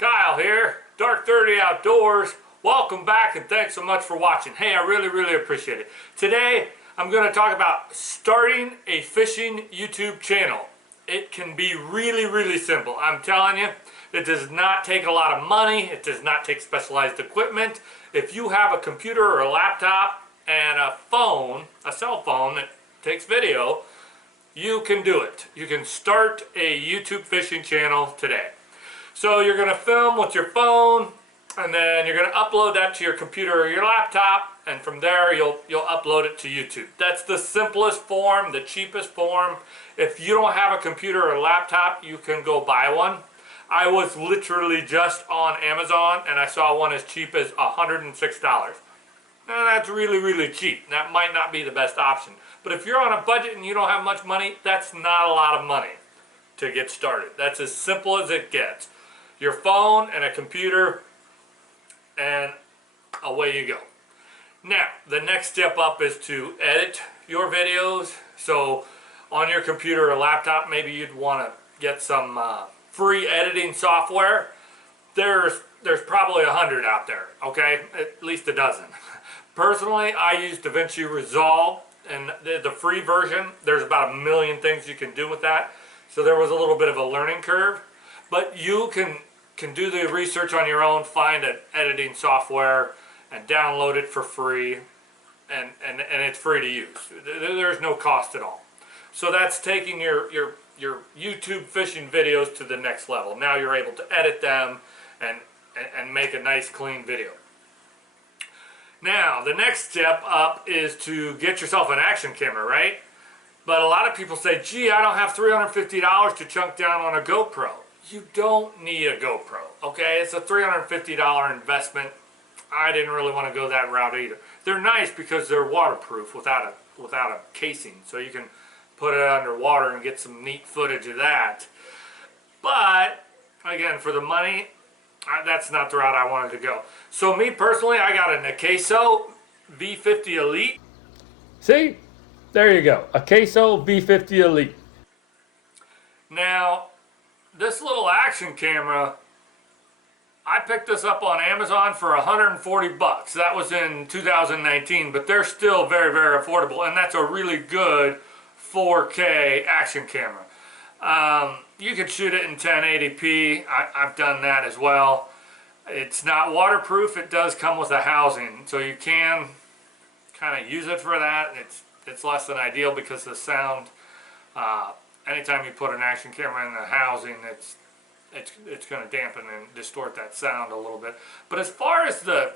Kyle here, Dark 30 Outdoors. Welcome back and thanks so much for watching. Hey, I really appreciate it. Today, I'm going to talk about starting a fishing YouTube channel. It can be really simple. I'm telling you, it does not take a lot of money. It does not take specialized equipment. If you have a computer or a laptop and a phone, a cell phone that takes video, you can do it. You can start a YouTube fishing channel today. So you're going to film with your phone, and then you're going to upload that to your computer or your laptop, and from there you'll upload it to YouTube. That's the simplest form, the cheapest form. If you don't have a computer or a laptop, you can go buy one. I was literally just on Amazon, and I saw one as cheap as $106. Now that's really cheap. That might not be the best option. But if you're on a budget and you don't have much money, that's not a lot of money to get started. That's as simple as it gets. Your phone and a computer, and away you go. Now, the next step up is to edit your videos. So on your computer or laptop, maybe you'd want to get some free editing software. There's probably 100 out there, okay? At least a dozen. Personally, I use DaVinci Resolve, and the free version, there's about 1 million things you can do with that. So there was a little bit of a learning curve. But you can do the research on your own, find an editing software, and download it for free, and it's free to use. There's no cost at all. So that's taking your YouTube fishing videos to the next level. Now you're able to edit them and make a nice clean video. Now the next step up is to get yourself an action camera, right? But a lot of people say, gee, I don't have $350 to chunk down on a GoPro. You don't need a GoPro, okay? It's a $350 investment. I didn't really want to go that route either. They're nice because they're waterproof without a casing, so you can put it underwater and get some neat footage of that. But again, for the money, that's not the route I wanted to go. So me personally, I got an Acaso V50 Elite. See? There you go, Acaso V50 Elite. Now, this little action camera, I picked this up on Amazon for 140 bucks. That was in 2019, but they're still very affordable, and that's a really good 4K action camera. You can shoot it in 1080p. I've done that as well. It's not waterproof. It does come with a housing, so you can kind of use it for that. It's less than ideal because the sound, anytime you put an action camera in the housing, it's going to dampen and distort that sound a little bit. But as far as the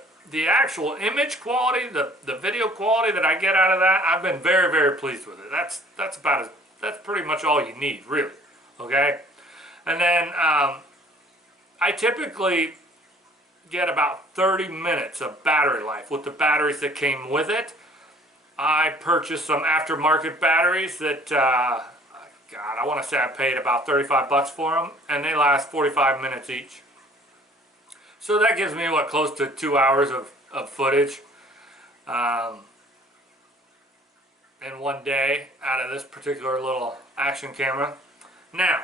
actual image quality, the video quality that I get out of that, I've been very pleased with it. That's pretty much all you need, really. Okay, and then I typically get about 30 minutes of battery life with the batteries that came with it. I purchased some aftermarket batteries that, God, I want to say I paid about 35 bucks for them, and they last 45 minutes each. So that gives me, what, close to 2 hours of footage in one day out of this particular little action camera. Now,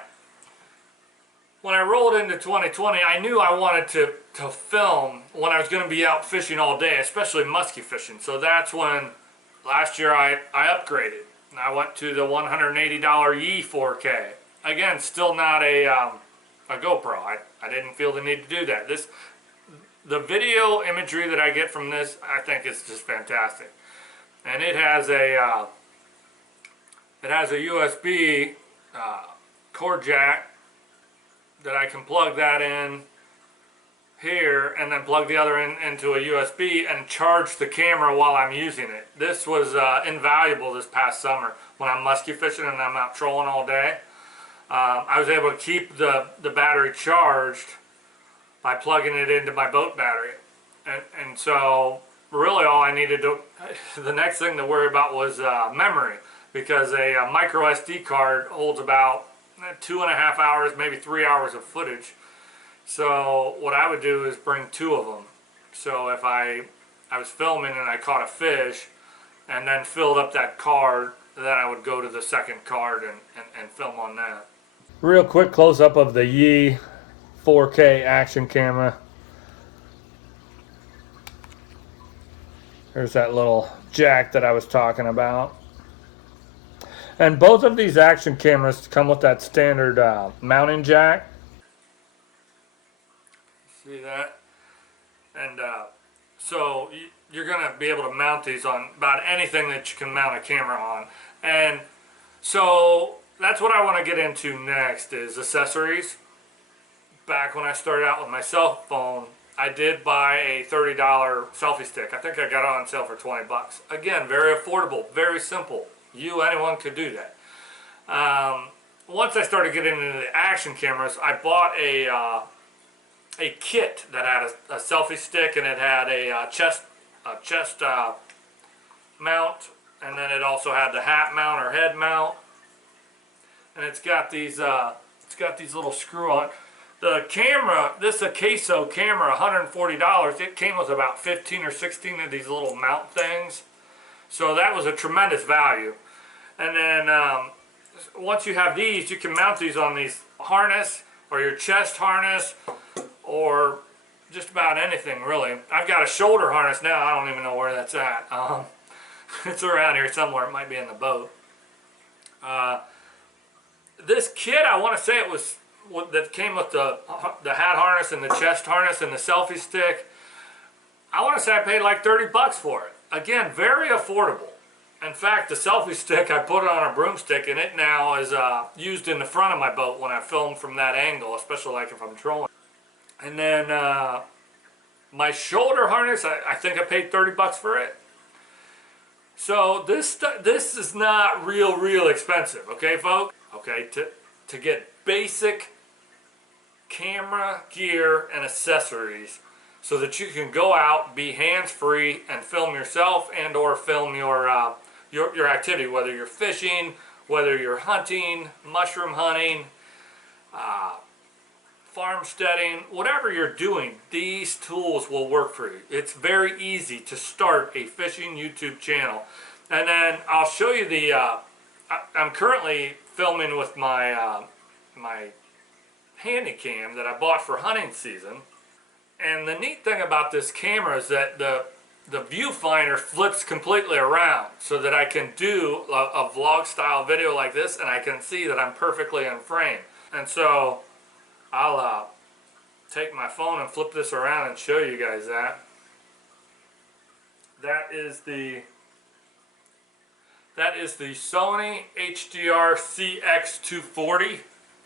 when I rolled into 2020, I knew I wanted to film when I was going to be out fishing all day, especially musky fishing. So that's when last year I upgraded. I went to the $180 Yi 4K. Again, still not a GoPro. I didn't feel the need to do that. The video imagery that I get from this, I think is just fantastic. And it has a USB cord jack that I can plug that in here and then plug the other into a USB and charge the camera while I'm using it. This was invaluable this past summer when I'm musky fishing and I'm out trolling all day. I was able to keep the battery charged by plugging it into my boat battery. And so really all I needed to, the next thing to worry about was memory, because a micro SD card holds about 2.5 hours, maybe 3 hours of footage. So what I would do is bring 2 of them. So if I was filming and I caught a fish and then filled up that card, then I would go to the second card and film on that. Real quick close up of the Yi 4K action camera. There's that little jack that I was talking about. And both of these action cameras come with that standard mounting jack. See that? And so you're going to be able to mount these on about anything that you can mount a camera on. And so that's what I want to get into next is accessories. Back when I started out with my cell phone, I did buy a $30 selfie stick. I think I got it on sale for 20 bucks. Again, very affordable, very simple. Anyone could do that. Once I started getting into the action cameras, I bought a kit that had a selfie stick, and it had a chest mount, and then it also had the hat mount or head mount, and it's got these little screw on. The camera, this Acaso camera, $140. It came with about 15 or 16 of these little mount things, so that was a tremendous value. And then once you have these, you can mount these on these harness or your chest harness or just about anything really. I've got a shoulder harness now. I don't even know where that's at. It's around here somewhere. It might be in the boat. This kit, I want to say it was that came with the hat harness and the chest harness and the selfie stick. I want to say I paid like 30 bucks for it. Again, very affordable. In fact, the selfie stick, I put it on a broomstick, and it now is used in the front of my boat when I film from that angle, especially like if I'm trolling. And then my shoulder harness, I think I paid 30 bucks for it. So this is not real expensive, okay, folks? Okay, to get basic camera gear and accessories so that you can go out, be hands-free, and film yourself and or film your activity, whether you're fishing, whether you're hunting, mushroom hunting, farmsteading, whatever you're doing, these tools will work for you. It's very easy to start a fishing YouTube channel. And then I'll show you the, I'm currently filming with my my handy cam that I bought for hunting season. And the neat thing about this camera is that the viewfinder flips completely around so that I can do a vlog style video like this, and I can see that I'm perfectly in frame. And so I'll take my phone and flip this around and show you guys that. That is the Sony HDR CX240.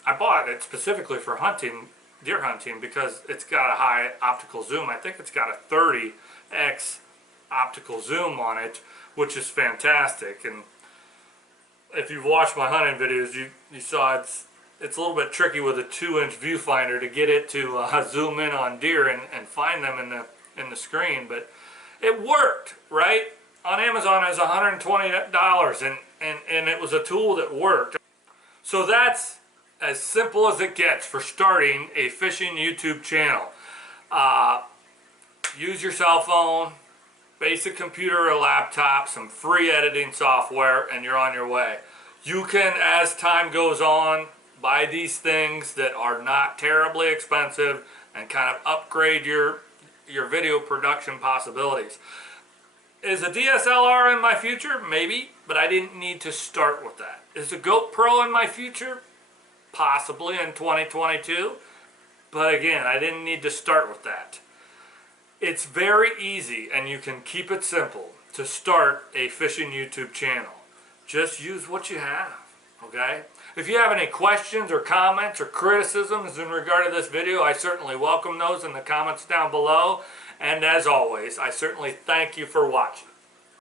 I bought it specifically for hunting, deer hunting, because it's got a high optical zoom. I think it's got a 30x optical zoom on it, which is fantastic. And if you've watched my hunting videos, you saw it's a little bit tricky with a 2-inch viewfinder to get it to zoom in on deer and find them in the screen, but it worked, right? On Amazon it was $120, and it was a tool that worked. So that's as simple as it gets for starting a fishing YouTube channel. Use your cell phone, basic computer or laptop, some free editing software, and you're on your way. You can, as time goes on, buy these things that are not terribly expensive and kind of upgrade your video production possibilities. Is a DSLR in my future? Maybe, but I didn't need to start with that. Is a GoPro in my future? Possibly in 2022, but again, I didn't need to start with that. It's very easy, and you can keep it simple to start a fishing YouTube channel. Just use what you have, okay? If you have any questions or comments or criticisms in regard to this video, I certainly welcome those in the comments down below. And as always, I certainly thank you for watching.